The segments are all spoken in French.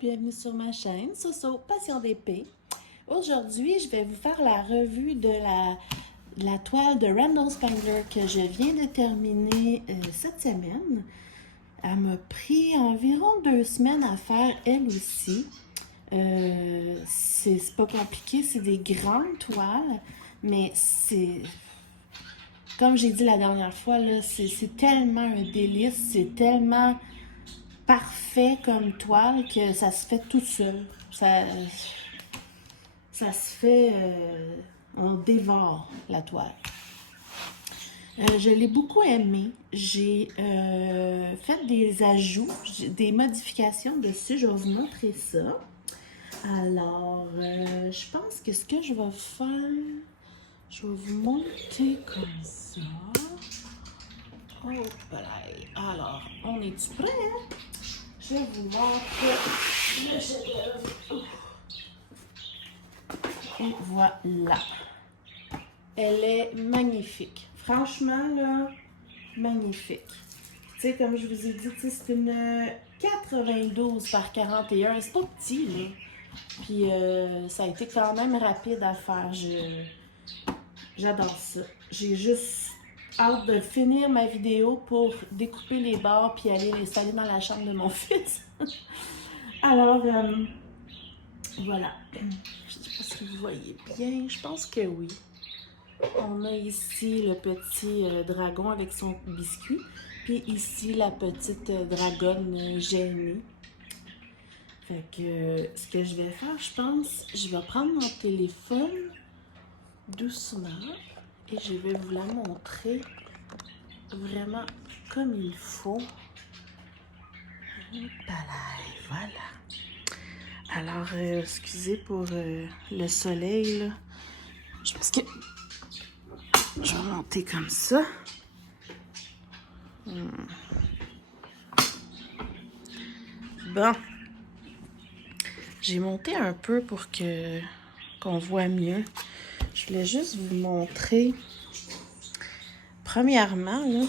bienvenue sur ma chaîne Soso Passion d'épée. Aujourd'hui, je vais vous faire la revue de la toile de Randall Spangler que je viens de terminer cette semaine. Elle m'a pris environ 2 semaines à faire elle aussi. C'est pas compliqué, c'est des grandes toiles, mais c'est... Comme j'ai dit la dernière fois, c'est tellement un délice, c'est tellement parfait comme toile que ça se fait tout seul. Ça se fait... on dévore la toile. Je l'ai beaucoup aimé. J'ai fait des ajouts, des modifications dessus. Je vais vous montrer ça. Alors, je pense que ce que je vais faire, je vais vous monter comme ça. Oh, voilà. Alors, on est-tu prêt? Je vous montre le chef-d'œuvre. Et voilà. Elle est magnifique. Franchement, là, magnifique. Tu sais, comme je vous ai dit, c'est une 92 par 41. C'est pas petit, là. Puis, ça a été quand même rapide à faire. J'adore ça. J'ai juste hâte de finir ma vidéo pour découper les bords puis aller les installer dans la chambre de mon fils. Alors, voilà. Je sais pas si vous voyez bien. Je pense que oui. On a ici le petit dragon avec son biscuit. Puis ici, la petite dragonne gênée. Fait que ce que je vais faire, je pense, je vais prendre mon téléphone doucement et je vais vous la montrer vraiment comme il faut. Voilà. Alors, excusez pour le soleil, là. Je pense que je vais monter comme ça. Bon. J'ai monté un peu pour qu'on voit mieux. Je voulais juste vous montrer. Premièrement, là,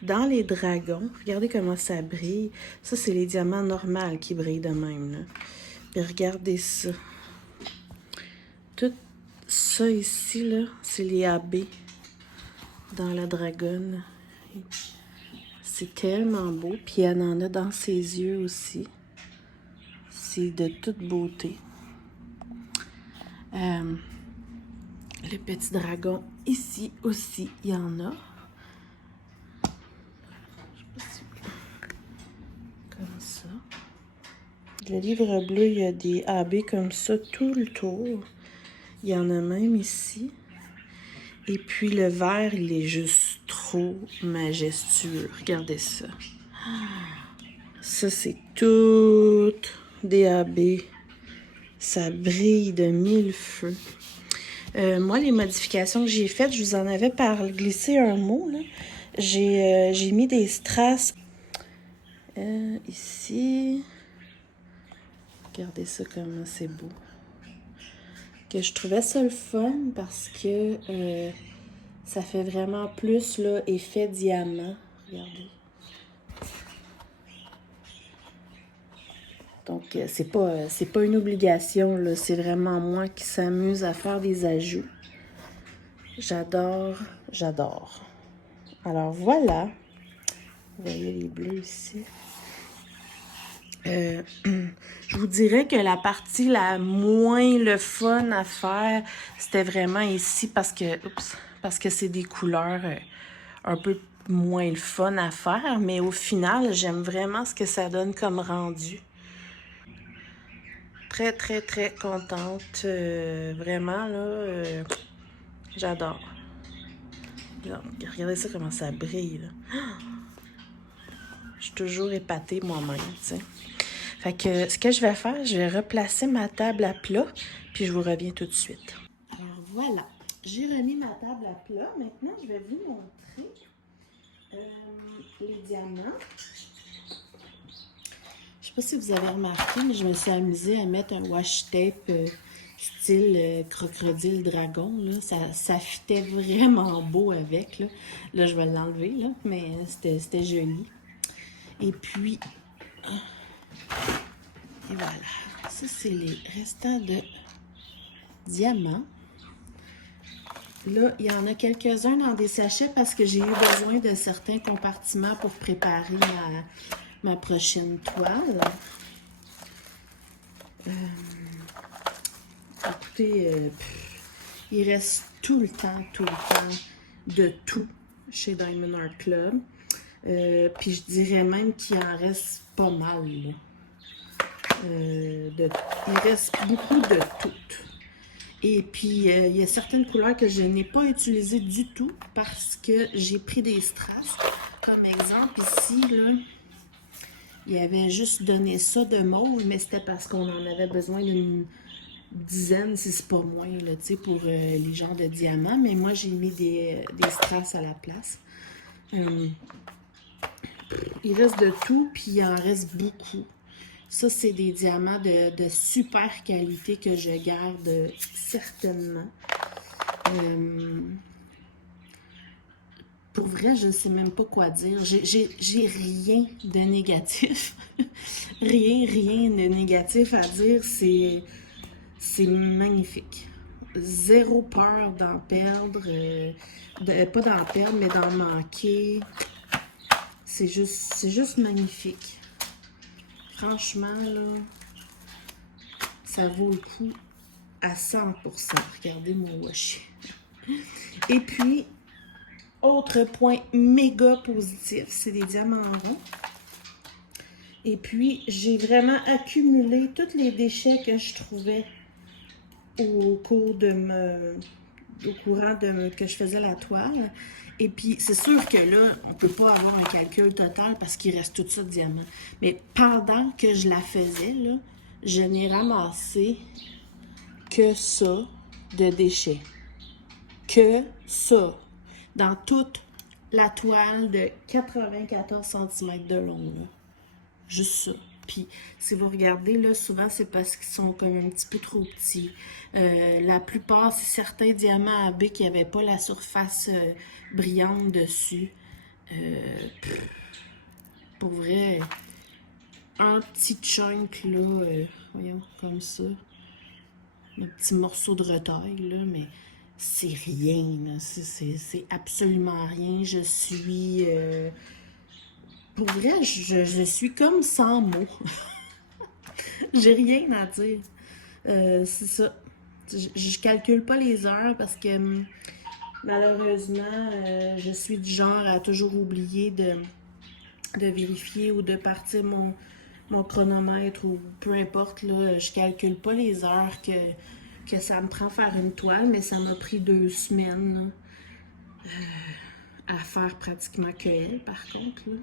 dans les dragons, regardez comment ça brille. Ça, c'est les diamants normaux qui brillent de même, là. Et regardez ça. Tout ça ici, là, c'est les AB dans la dragonne. C'est tellement beau. Puis elle en a dans ses yeux aussi. C'est de toute beauté. Le petit dragon ici aussi, il y en a. Comme ça. Le livre bleu, il y a des AB comme ça tout le tour. Il y en a même ici. Et puis le vert, il est juste trop majestueux. Regardez ça. Ça, c'est tout des AB. Ça brille de mille feux. Moi, les modifications que j'ai faites, je vous en avais glissé un mot, là. J'ai mis des strass ici. Regardez ça comment c'est beau. Que je trouvais ça le fun parce que ça fait vraiment plus là, effet diamant. Regardez. Donc, c'est pas une obligation, là. C'est vraiment moi qui s'amuse à faire des ajouts. J'adore. Alors, voilà. Vous voyez les bleus ici. Je vous dirais que la partie la moins le fun à faire, c'était vraiment ici parce que c'est des couleurs un peu moins le fun à faire, mais au final, j'aime vraiment ce que ça donne comme rendu. Très, très, très contente. Vraiment, là, j'adore. Regardez ça, comment ça brille, là. Je suis toujours épatée moi-même, tu sais. Fait que ce que je vais faire, je vais replacer ma table à plat, puis je vous reviens tout de suite. Alors voilà, j'ai remis ma table à plat. Maintenant, je vais vous montrer les diamants. Je sais pas si vous avez remarqué, mais je me suis amusée à mettre un washi tape style crocodile dragon. Là. Ça fitait vraiment beau avec. Là je vais l'enlever, là, mais c'était joli. Et puis, Et voilà. Ça, c'est les restants de diamants. Là, il y en a quelques-uns dans des sachets parce que j'ai eu besoin de certains compartiments pour préparer ma prochaine toile. Écoutez, il reste tout le temps de tout chez Diamond Art Club. Puis je dirais même qu'il en reste pas mal. Là. Il reste beaucoup de tout. Et puis, il y a certaines couleurs que je n'ai pas utilisées du tout parce que j'ai pris des strass. Comme exemple, ici, là, il avait juste donné ça de mauve, mais c'était parce qu'on en avait besoin d'une dizaine, si c'est pas moins, là, pour les genres de diamants. Mais moi, j'ai mis des strass à la place. Il reste de tout, puis il en reste beaucoup. Ça, c'est des diamants de super qualité que je garde certainement. Pour vrai, je ne sais même pas quoi dire. J'ai rien de négatif. rien de négatif à dire. C'est magnifique. Zéro peur d'en perdre. Pas d'en perdre, mais d'en manquer. C'est juste magnifique. Franchement, là, ça vaut le coup à 100%. Regardez mon washi. Et puis, autre point méga positif, c'est des diamants ronds. Et puis, j'ai vraiment accumulé tous les déchets que je trouvais au courant que je faisais la toile. Et puis, c'est sûr que là, on ne peut pas avoir un calcul total parce qu'il reste tout ça de diamants. Mais pendant que je la faisais, là, je n'ai ramassé que ça de déchets. Que ça. Dans toute la toile de 94 cm de long. Là. Juste ça. Puis, si vous regardez, là, souvent, c'est parce qu'ils sont comme un petit peu trop petits. La plupart, c'est certains diamants AB qui n'avaient pas la surface brillante dessus. Pour vrai, un petit chunk, là, voyons, comme ça. Un petit morceau de retail, là, mais c'est rien, là. C'est absolument rien. Je suis... pour vrai, je suis comme sans mots. J'ai rien à dire. C'est ça. Je calcule pas les heures parce que malheureusement, je suis du genre à toujours oublier de vérifier ou de partir mon chronomètre ou peu importe. Là, je calcule pas les heures que ça me prend faire une toile, mais ça m'a pris 2 semaines là, à faire pratiquement que elle, par contre. Là.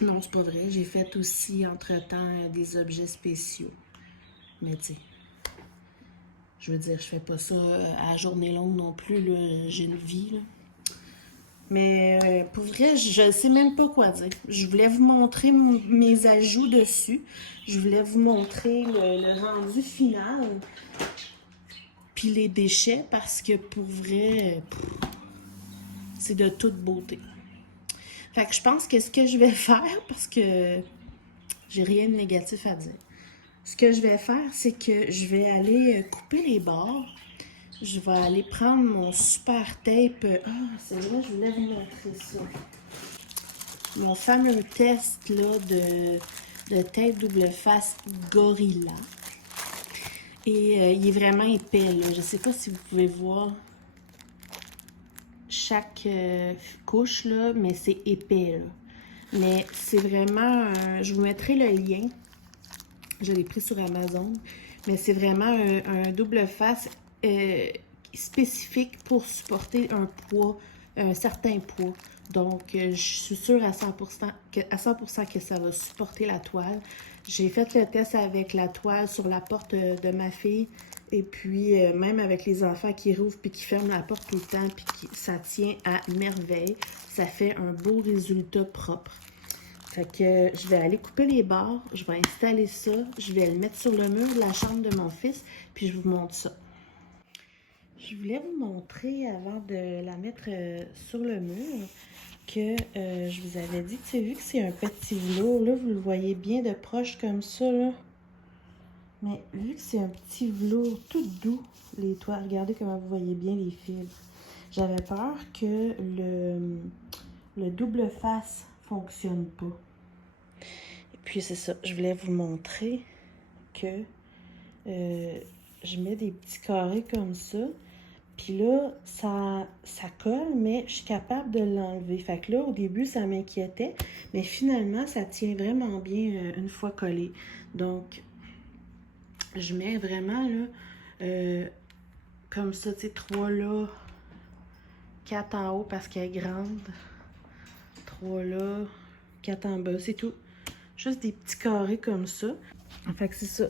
Non, c'est pas vrai. J'ai fait aussi, entre-temps, des objets spéciaux. Mais tu sais, je veux dire, je fais pas ça à journée longue non plus. J'ai une vie. Là. Mais pour vrai, je sais même pas quoi dire. Je voulais vous montrer mes ajouts dessus. Je voulais vous montrer le rendu final. Puis les déchets, parce que pour vrai, c'est de toute beauté. Fait que je pense que ce que je vais faire, parce que j'ai rien de négatif à dire. Ce que je vais faire, c'est que je vais aller couper les bords. Je vais aller prendre mon super tape. Ah, c'est vrai, je voulais vous montrer ça. Mon fameux test là, de tape double face Gorilla. Et il est vraiment épais. Là. Je ne sais pas si vous pouvez voir chaque couche, là, mais c'est épais. Là. Mais c'est vraiment... je vous mettrai le lien. Je l'ai pris sur Amazon. Mais c'est vraiment un double face spécifique pour supporter un poids, un certain poids. Donc, je suis sûre à 100% que ça va supporter la toile. J'ai fait le test avec la toile sur la porte de ma fille. Et puis, même avec les enfants qui rouvrent puis qui ferment la porte tout le temps, puis ça tient à merveille. Ça fait un beau résultat propre. Fait que je vais aller couper les barres, je vais installer ça, je vais le mettre sur le mur de la chambre de mon fils, puis je vous montre ça. Je voulais vous montrer, avant de la mettre sur le mur, que je vous avais dit, tu sais, vu que c'est un petit velours, là, vous le voyez bien de proche comme ça, là. Mais vu que c'est un petit velours tout doux, les toits, regardez comment vous voyez bien les fibres. J'avais peur que le double face fonctionne pas. Et puis c'est ça, je voulais vous montrer que je mets des petits carrés comme ça. Puis là, ça colle, mais je suis capable de l'enlever. Fait que là, au début, ça m'inquiétait, mais finalement, ça tient vraiment bien une fois collé. Donc, je mets vraiment, là, comme ça, tu sais, 3 là, 4 en haut parce qu'elle est grande, 3 là, 4 en bas, c'est tout. Juste des petits carrés comme ça. Fait que c'est ça.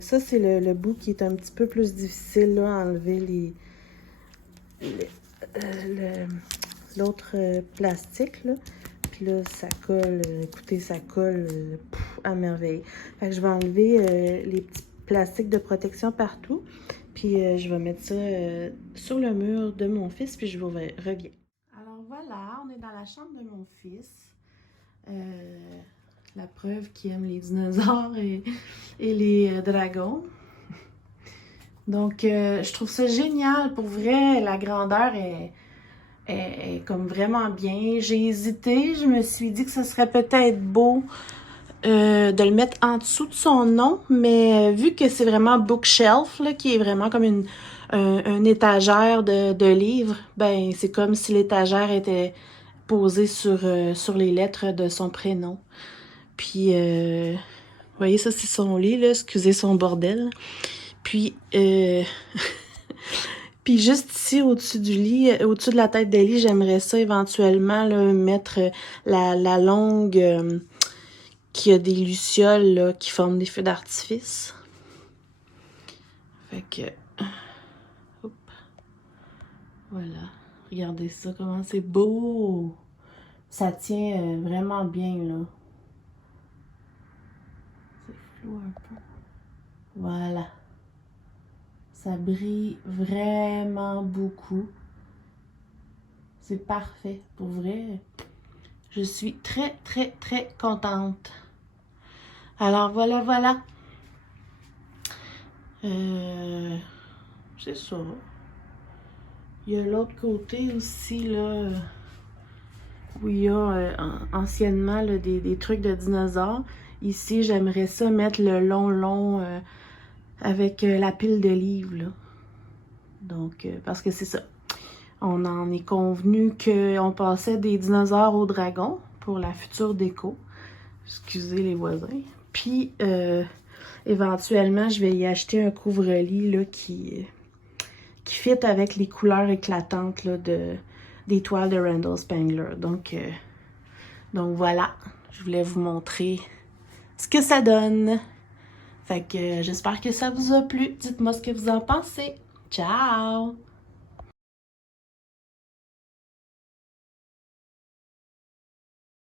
Ça, c'est le bout qui est un petit peu plus difficile, là, à enlever l'autre plastique, là. Puis là, ça colle, écoutez, ça colle à merveille. Fait que je vais enlever les petits plastiques de protection partout. Puis je vais mettre ça sur le mur de mon fils, puis je vous reviens. Alors voilà, on est dans la chambre de mon fils. La preuve qu'il aime les dinosaures et les dragons. Donc, je trouve ça génial. Pour vrai, la grandeur est comme vraiment bien. J'ai hésité. Je me suis dit que ce serait peut-être beau de le mettre en dessous de son nom. Mais vu que c'est vraiment bookshelf, là, qui est vraiment comme une étagère de livres, ben c'est comme si l'étagère était posée sur les lettres de son prénom. Puis, vous voyez, ça, c'est son lit, là. Excusez son bordel. Puis, puis juste ici, au-dessus du lit, au-dessus de la tête de lit, j'aimerais ça éventuellement là, mettre la longue qui a des lucioles là, qui forment des feux d'artifice. Fait que... Hop. Voilà. Regardez ça, comment c'est beau! Ça tient vraiment bien, là. C'est flou un peu. Voilà. Ça brille vraiment beaucoup. C'est parfait. Pour vrai, je suis très, très, très contente. Alors, voilà. C'est ça. Il y a l'autre côté aussi, là, où il y a anciennement là, des trucs de dinosaures. Ici, j'aimerais ça mettre le long avec la pile de livres, là. Donc, parce que c'est ça. On en est convenu qu'on passait des dinosaures aux dragons pour la future déco. Excusez les voisins. Puis, éventuellement, je vais y acheter un couvre-lit là, qui fit avec les couleurs éclatantes là, des toiles de Randall Spangler. Donc voilà, je voulais vous montrer ce que ça donne. Fait que j'espère que ça vous a plu. Dites-moi ce que vous en pensez. Ciao!